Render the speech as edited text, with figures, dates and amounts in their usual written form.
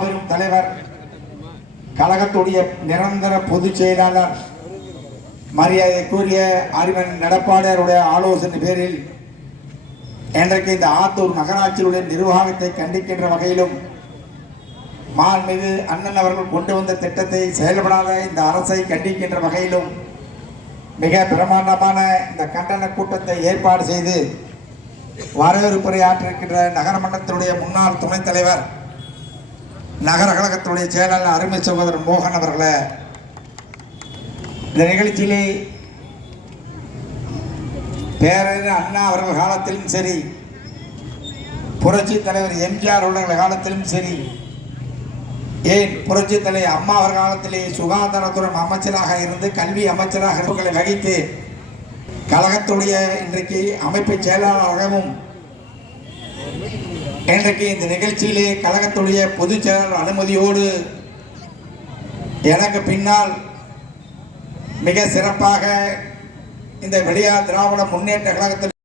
மாபெரும் தலைவர், கழகத்துடைய நிரந்தர பொதுச் செயலாளர், மரியாதைக்குரிய அறிவன் நடப்பாளருடைய ஆலோசனை பேரில் இன்றைக்கு இந்த ஆத்தூர் நகராட்சியுடைய நிர்வாகத்தை கண்டிக்கின்ற வகையிலும், மாண்புமிகு அண்ணன் அவர்கள் கொண்டு வந்த திட்டத்தை செயல்படாத இந்த அரசை கண்டிக்கின்ற வகையிலும் மிக பிரமாண்டமான இந்த கண்டன கூட்டத்தை ஏற்பாடு செய்து வரவேற்புரையாற்றிருக்கின்ற நகரமன்றத்தினுடைய முன்னாள் துணைத் தலைவர், நகர கழகத்தினுடைய செயலாளர் அருமை சகோதரர் மோகன் அவர்களே, இந்த நிகழ்ச்சியிலே பேரறிஞர் அண்ணா அவர்கள் காலத்திலும் சரி, புரட்சி தலைவர் எம்ஜிஆர் அவர்கள் காலத்திலும் சரி, ஏன் புரட்சி தலைவர் அம்மா அவர் காலத்திலே சுகாதாரத்துறை அமைச்சராக இருந்து கல்வி அமைச்சராக வகித்து கழகத்துடைய இன்றைக்கு அமைப்பு செயலாளராகவும், இன்றைக்கு இந்த நிகழ்ச்சியிலே கழகத்துடைய பொதுச் செயலாளர் அனுமதியோடு எனக்கு பின்னால் மிக சிறப்பாக இந்த விளையா திராவிட முன்னேற்ற கழகத்தில்